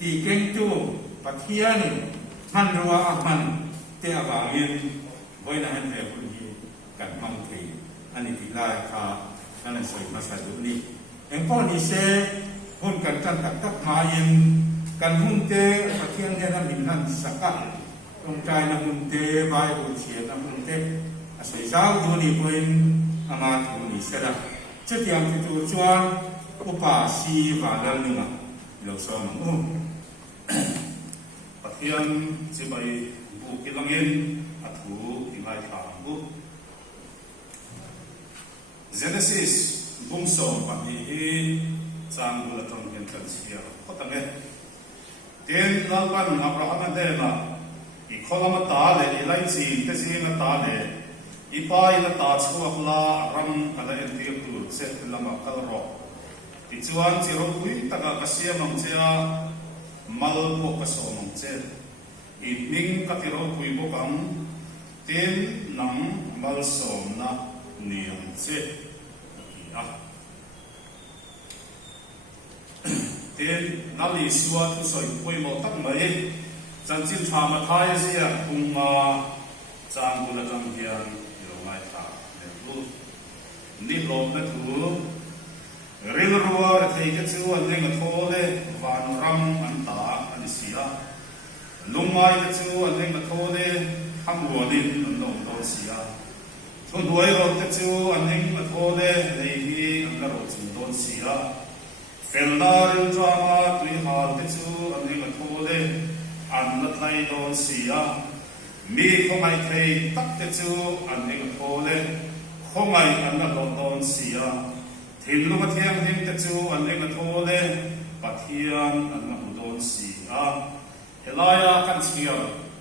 ตีเก่งจูปัทเทียนมันรัวมันเตะบางยินไว้ในหันเรือคนนี้กันมังคีอันนี้ที่ไล่ค่ะนั่นสวยมาใส่ดูนี่เอ็งพ่อนี่เซ่หุ่นกันจันตักมายินกันหุ่นเตะปัทเทียนเนี่ยนั่นมินนั่นสักกะตรงใจนั่นหุ่นเตะใบหุ่นเฉียดนั่นหุ่นเตะอาศัยเจ้าดูนี่เป็นอามาถูนี่เสร็จจะเตรียมที่ตัวชวนอุปาสีวานันนึงอ่ะเราสอนมั้งปัทเทียนจะไปบุกกิลังยินอัฐูที่ไล่ขาบุ Genesis บุ้งส่งปัจจัยจางบุลตรงเห็นกันเสียก็ตั้งแต่เดินลาบันอับราฮัมเดมาอีกคนมาตาเลยอีไลซีเตซีมาตาเลยอีปายมาตาชัวร์ลารัมอะไรเอ็นทีตูเสร็จแล้วมาคัลรออีจวนจิรุกุยตะกะกษีมังเจียมัลโบกสมังเจอีนิ่งกติรุกุยบกังเต็นนังมัลสมนะเนียงเจอ่ะเต็นนั่นลิสวาทุสอยกุยหมดตั้งไหมจันจินชามาทายเสียคุมมาจางบุลจังเทียนอยู่ไม่ขาดเดี๋ยวรู้นี่ลมนะถูเรื่องรัวเที่จะชื่อวันนี้ก็โทษเลยวันรำอันตาอันเสียลุงไม้จะชื่อวันนี้ก็โทษเลยทำหัวดินอันโดนโดนเสียส่วนด้วยรถจะชื่อวันนี้ก็โทษเลยในที่อันกระโดดโดนเสียเฟลนาเรื่องจามาตุยหาจะชื่ออันนี้ก็โทษเลยอันละไทยโดนเสียมีข้อไม่ไทยตักจะชื่ออันนี้ก็โทษเลยข้อไม่อันละโดนเสียทินลูกเทียมทินจะจูอันนี้ก็โทเลปัทเทียนอันนั้นโดนสีเฮลายากันเสีย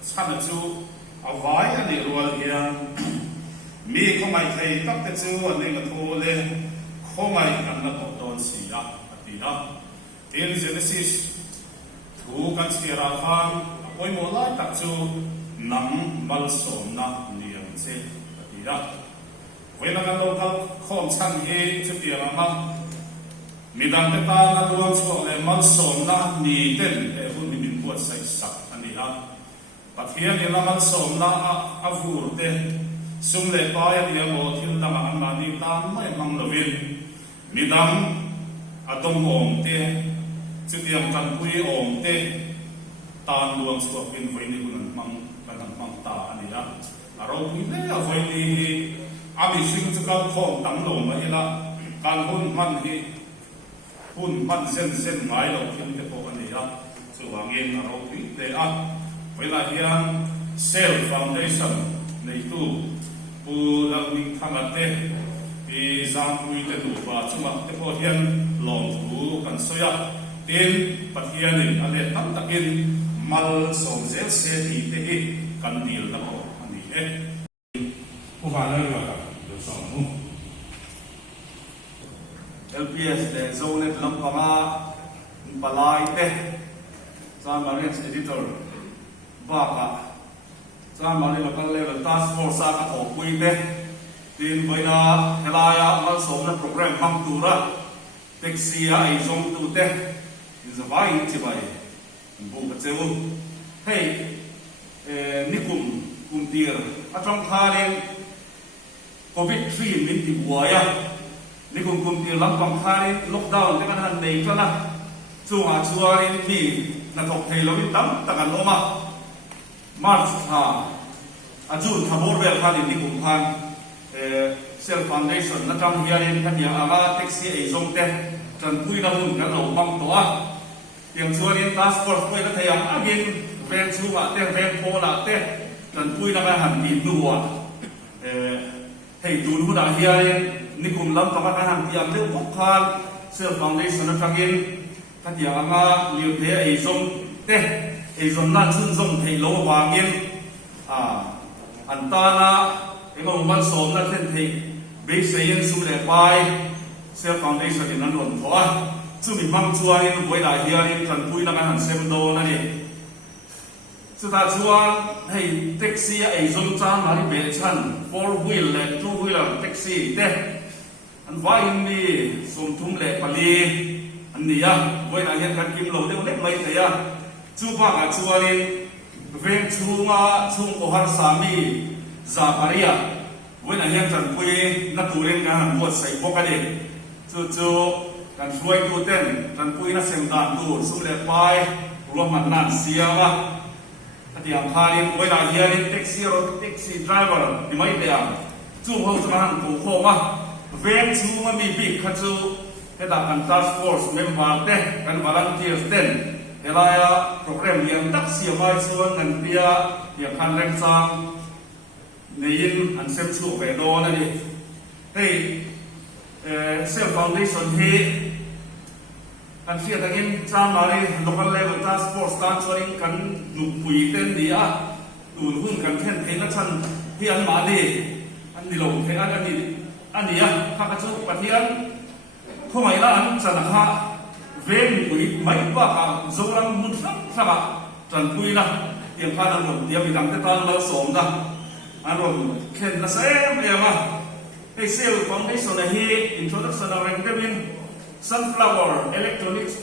ฉันจูเอาไว้อันนี้รัวเฮียมีข้อไม่ไทยตักจะจูอันนี้ก็โทเลข้อไม่อันนั้นโดนสีปฏินะเอ็นเจเนซิสถูกกันเสียราคาโอ้ยโมลายตักจูนังมัลสมนักเนียงเซปฏินะเวลาเราเขาข้อมชันเองจะเปลี่ยนมามีดังแต่ตาเราดวงช่วงเลยมันสมนะมีเต้นแต่หุ่นมีบินปวดใส่สักอันนี้นะปัจเจียนเรามันสมนะอาฟูร์เต้สุ่มเล็บไปเดียวโมทิลดังอันนั้นนี่ตามไม่มังลวินมีดังอดงองเต้จะเตรียมกันพุยองเต้ตามดวงช่วงเป็นไว้ในหุ่นมังกันมังตาอันนี้นะเราพุยเล่เอาไว้ในอาบิสิงจะเข้าท้องตั้งลงมาอีละการหุ่นมันที่หุ่นมันเส้นหมายเราทิ้งไปพวกนี้ละส่วนเงินเราพิจารณาเวลาที่อันเซลล์ฟาวเดชั่นในตู้ผู้เราดิ้งทางเตะที่จำคุยแต่ดูว่าช่วงที่พอเห็นลองดูกันสยามเต็มปัจจัยนี้อันนี้ตั้งแต่กินมัลส่งเจ็ดเศษที่ที่กันดีลนะพวกอันนี้ผู้ฟังเลยว่าLPS တဲ့ zone နဲ့လမ်းကမှာပလိုက်တဲ့စာမရင်း editor ဘာကစာမရင်း local level task force ကတော့ပွေးတဲ့ဒီဘိနာဟလာယာမဆောင်း program ဟမ်တူရာတက်စီယာအိဇုံတူတဲ့ဒီဇဝိုင်းချစ်ပါရဲ့ဘူကချေဝဟေးနိကုမ်တီရအထောင်းခါရင် COVID-3 min ti buaya ni kum ti lam pang khai lockdown te kan han nei kala chuwa chuarin mi na thok thei lo tam takan loma march tha ajun thabor vel khalin ni kum khan self foundation na tam hiarin khania ama taxi ei zong te chan pui na hun kan lo bang to a tiang chuarin task force pui na thayam agin vel chuwa te vel pola te chan pui na han ni nuwa hey dulu dah hiarin ni kum lam ka kan han tiam le phok khan self foundation na tangin kan dia anga liu the ei zong te ei zong na chun zong thei lo wangin an ta na engom man som na then thei be seyen su le pai self foundation in an on tho chu mi mang chuain voi da hiarin kan pui na kan han sem do na niสุดท้ายชัวให้แท็กซี่ไอ้จงจ้างมาที่เบชัน four wheel และ two wheel แท็กซี่เต้อันว่าอินมีสมทุมเล็กปลีอัน อันนี้อ่ะไว้ไหนเห็นกันกิมโลเดี๋ยวเล็กไม่เสียจูบ้ากับจูวารินเวงชูมาชูโอฮาร์สามีซาปาริยาไว้ไหนเห็นกันคุยนักตุเรียนกันบวชใส่พวกกันเองจู่ๆกันช่วยดูเต้นกันคุยนักเสียงดังดูสุดเลยไปรวมมันนั่นเสียว่ะที่อังคารินไว้ไหนเห็นแท็กซี่รถแท็กซี่ไดรเวอร์ที่ไม่เดียจู่เขาจะมาหันผู้โคมาเวงชูมามีปีกขัดจู่เหตุการณ์ task force เมมเบอร์เต้กัน volunteers เต้นเฮลายาโปรแกรมยังตักเสียไว้ส่วนนันเปียยังคันแรงซังในยินอันเซมชูไปโดนนั่นเองเฮ้เซลฟาวเดชั่นเฮกันเสียตั้งยินจามมาเลย local level task force การช่วยกันหนุนปุ๋ยเต้นดีอ่ะดูหุ่นกันเท่นเทนักชันที่อันมาดีอันนี้ลงเทอันนี้อ่ะข้าพเจ้าปฏิญาณเข้ามาอีกแล้วอันจะนะฮะเวรปุยไม่ว่าการโจรังมุนสักสักจันปุยนะเตรียมข้าดังหมดเตรียมไปทำเต้นตอนเราสมนะอันรวมเข็นนะเสียเดียวมาไอเซลฟาวเดชั่นนะฮีอินโทรดักชั่นอะไรกันเป็น sunflower electronics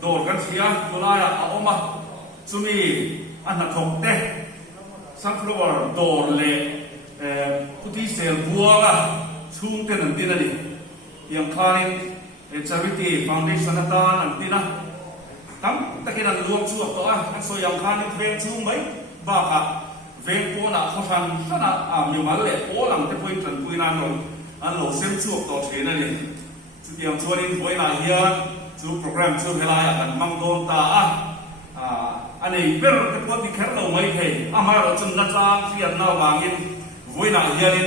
โดดกันเสียตัวลายเอาออกมาสุมีอันนั้นถกเต้ sunflower โดดเลยผู้ที่เซลบัวละชูเต้นนั่นที่นั่นดิยังคลายcharity foundation นั่นตานั่นที่นะทั้งตะกี้นั่นรวมช่วยตัวทั้งโซยังคลายเวงชูไหมบ้าค่ะเวงโปน่ะเขาทำขนาดอยู่มาเลยโอ้หลังจะพูดกันพูดนานหน่อยอันหลงเซมช่วยตัวเชนนั่นเองสุดยังช่วยนี่ไว้หลายเฮียช่วยโปรแกรมช่วยเวลาอย่างมังโดนตาอันนี้เป็นแต่พวกที่แค่เราไม่เห็นมาเราจนนัดจ้างที่อันน่าวางยินไว้หลายเฮียนี่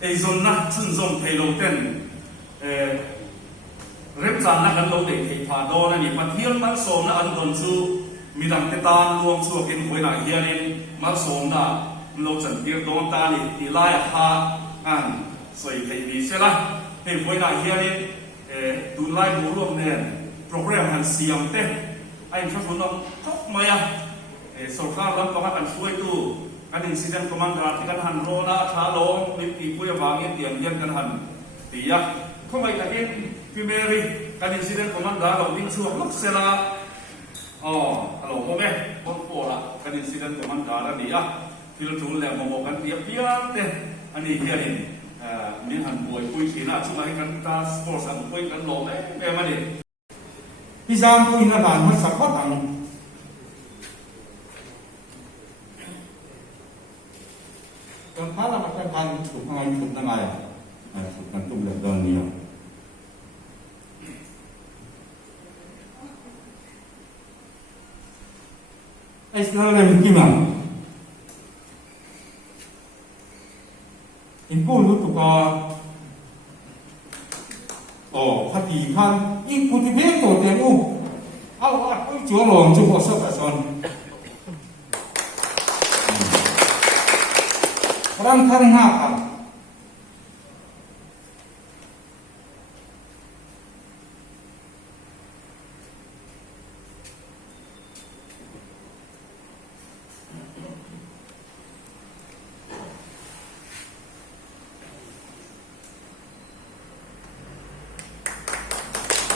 ไอ้ส่วนนั้นซึ่งส่งเทโลเต้นเริ่มจากนักการเด็กที่ผ่านโดนนี่มาเที่ยวมาสมนะอันตนชูมีดังเตตานรวมช่วยกินหวยหลายเฮียนี่มาสมนะเราจัดเตรียมโดนตานี่ที่ไล่หาอันสวยให้ดีใช่ไหมให้หวยหลายเฮียนี่ดูไล่ดูรวมเนี่ยโปรแกรมหันเสียงเต้ไอ้ชาวสวนน้องเขาไม่สุขภาพแล้วก็กันช่วยดูกันอินซิเดนต์คอมมานด์ที่กันหันโรนะท้าโลงมีปีกุยวางเงี้ยเตียงเยี่ยมกันหันตียักเข้าไปตะกี้พี่เมรี่กันอินซิเดนต์คอมมานด์เราดิ้งชัวร์ลุกเสละฮัลโหลพ่อแม่พ่อปู่ละกันอินซิเดนต์คอมมานด์เราดีอ่ะพี่เราจูนแล้วมองกันเดียบเดียบเต้อันนี้เฮียนี่มีหันป่วยคุยขีน่าช่วยกันตาสปอร์ตสังคุยกันโลแม่มาดิพี่จามคุยนาการมันสักพักอันกันพาเรามากันถูกทำไมถูกทำไมถูกกันตุ้มเดือดเดียวไอ้สิ่งอะไรมันกี่มันอินพูดรู้ตัวพอดีพันยิ่งพูดที่เพ่งตัวเต็มเอาว่าไอ้จัวหลงจัวสับสนรังทั้งห้าพัน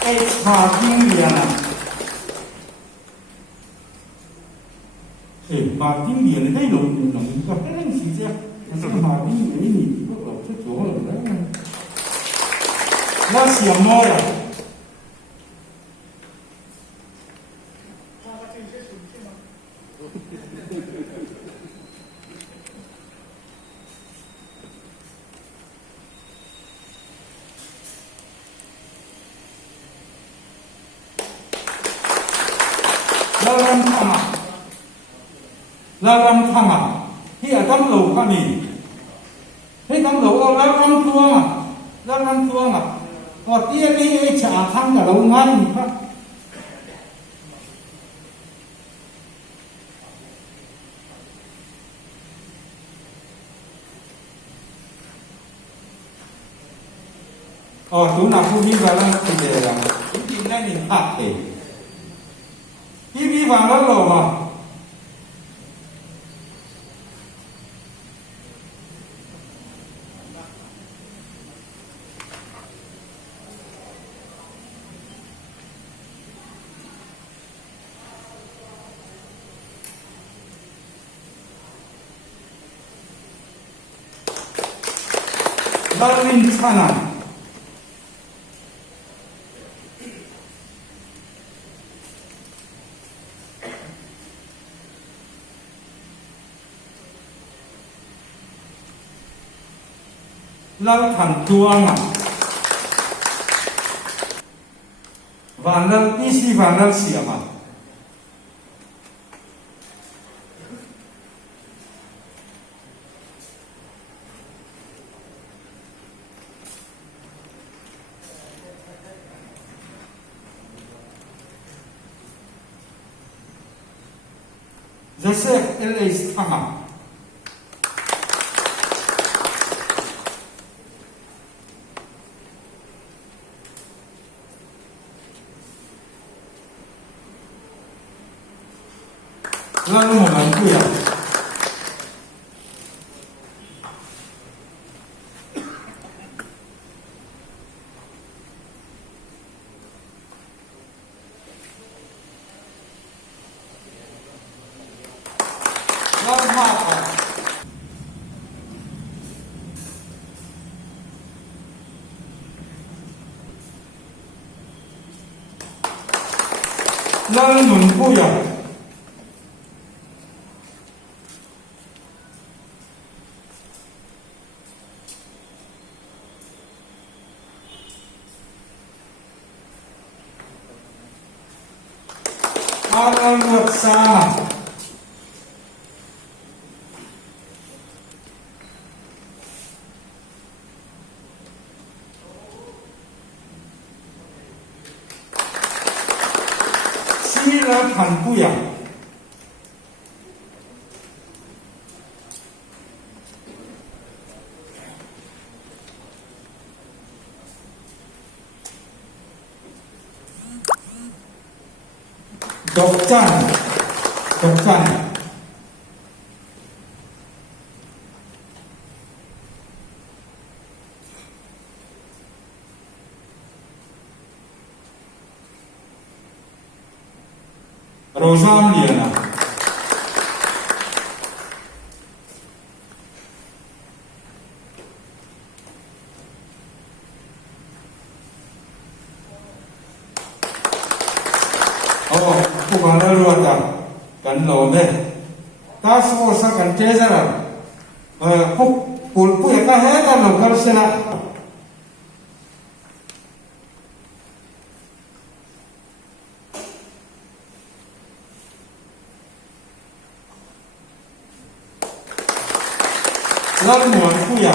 ไอ้ชาทิ้งเรียนอ่ะมาทิ้งเรียนได้หลงก็แค่นั้นสิเจ้ามันมาทิ้งเรียนนี่พวกเราช่วยโจ้เลยนะว่าเสียงน้อยอ่ะเราทำที่อาจต้องหลงก็มีให้ต้องหลงเราทำตัวพอเตี้ยนี่ไอ้ฉาทำกับเรางั้นครับดูหนักผู้มีบาลานซ์เป็นเดียวกันจริงๆได้หนึ่งภาคเองที่มีบาลานซ์หรอ Darwin Chana. Lau Thằng Chuang và lau isi và lau xỉa mà Joseph L.A. Thằng Lalu membantu ya. Lalu apa? Lalu menunggu ya. Aral Waksana Sila Hanpuya Dokcan Rosamliana bukan luar kan lombe tas kosa kan cesar pulpu ya kan lokal sena lalu mampu ya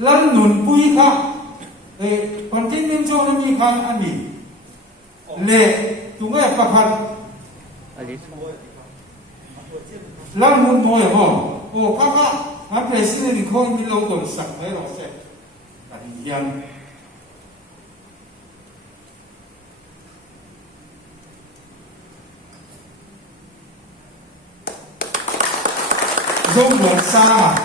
lalu nun pui ka penting jo ni kan ani le tungai pakat lalu nun moy ho o kaka ma presiden ko mi lo kon sak mai ro se kan yang Dông Luật Sa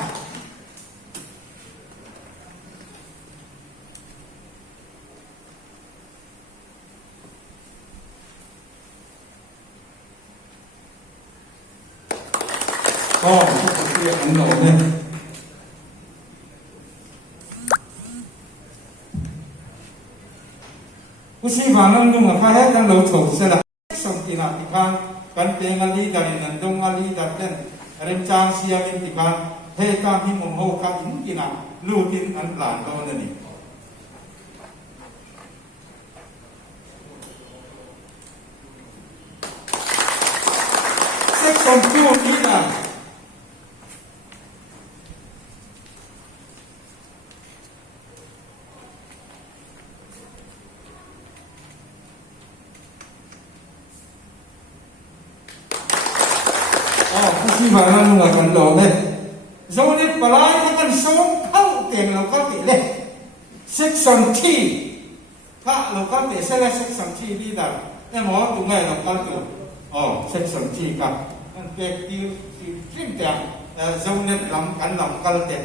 cái Ấn Độ này Usi vanang nung akahet ang lo chok sila Song tinatikan kan pengali dari nandong ali daten rencang siang intikan he kami mengho ka intina lutin an plan do nani Section 2 kita khi mà nó người còn đồ này rồi đến bà lai thì cần số không tiền là có tỷ lệ section 3 các là có thể sẽ là section 3 đi đâu em nói tụi ngày là có tụ section 3 cả anh biết tiêu phim tiền rồi đến làm cảnh làm có tiền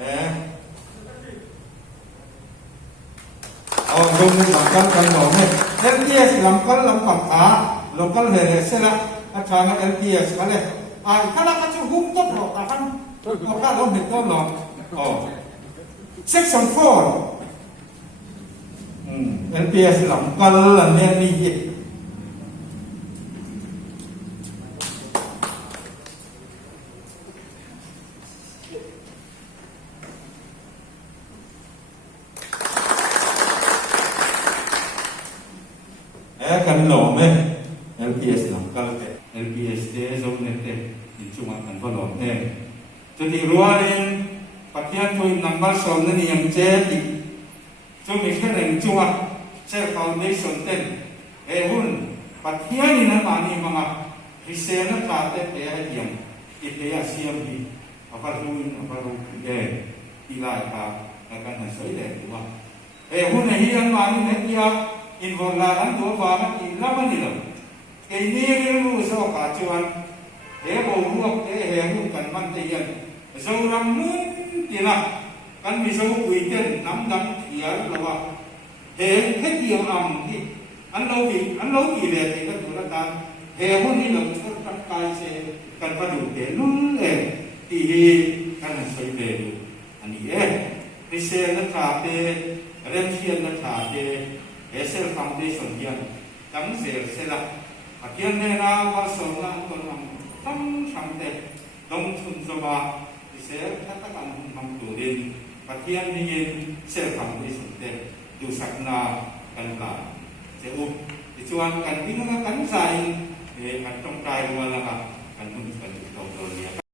đấy dùng làm con cần nổ này LPS làm con làm quảng cá local hệ sẽ là cho nó LPS cái này cái là cái chỗ hút tốt rồi cả kan nó cả nó mình tốt rồi section 4 LPS làm con là nên đi gì kan nổ mấy LPS làm con cái LPS để dùng này để đi chung ăn con nổ này cho thì rùa lên phát hiện thôi number số này yang chế thì cho mình cái này chung ăn chế foundation tên hun phát hiện này mà ni mà Hise na kate pe ayam ite asiam di aparun de ilai ka akan nasai de tuwa hun hi an mani ne dia involve an do ba na ilama ni lo ke ni ru so ka chuan bo ru ke hu kan man te yan so ram mun tina kan mi so kui ten nam dam thia lo wa he tiang am hi an lo ki le te ka tu na ta hun ni lo kan kai se kan pa du te lu le ti hi kan sai de ani ni se na tha te ren hian na tha te sel foundation hian tam se la akian ne na wa so na kon nam tam sam te dong thun so ba se ta kan mam tu rin patian ni sel foundation te du sak na kan ka se u ti chuan kan ti na kan sai kan trong trai wala ka kan mun kan to to lia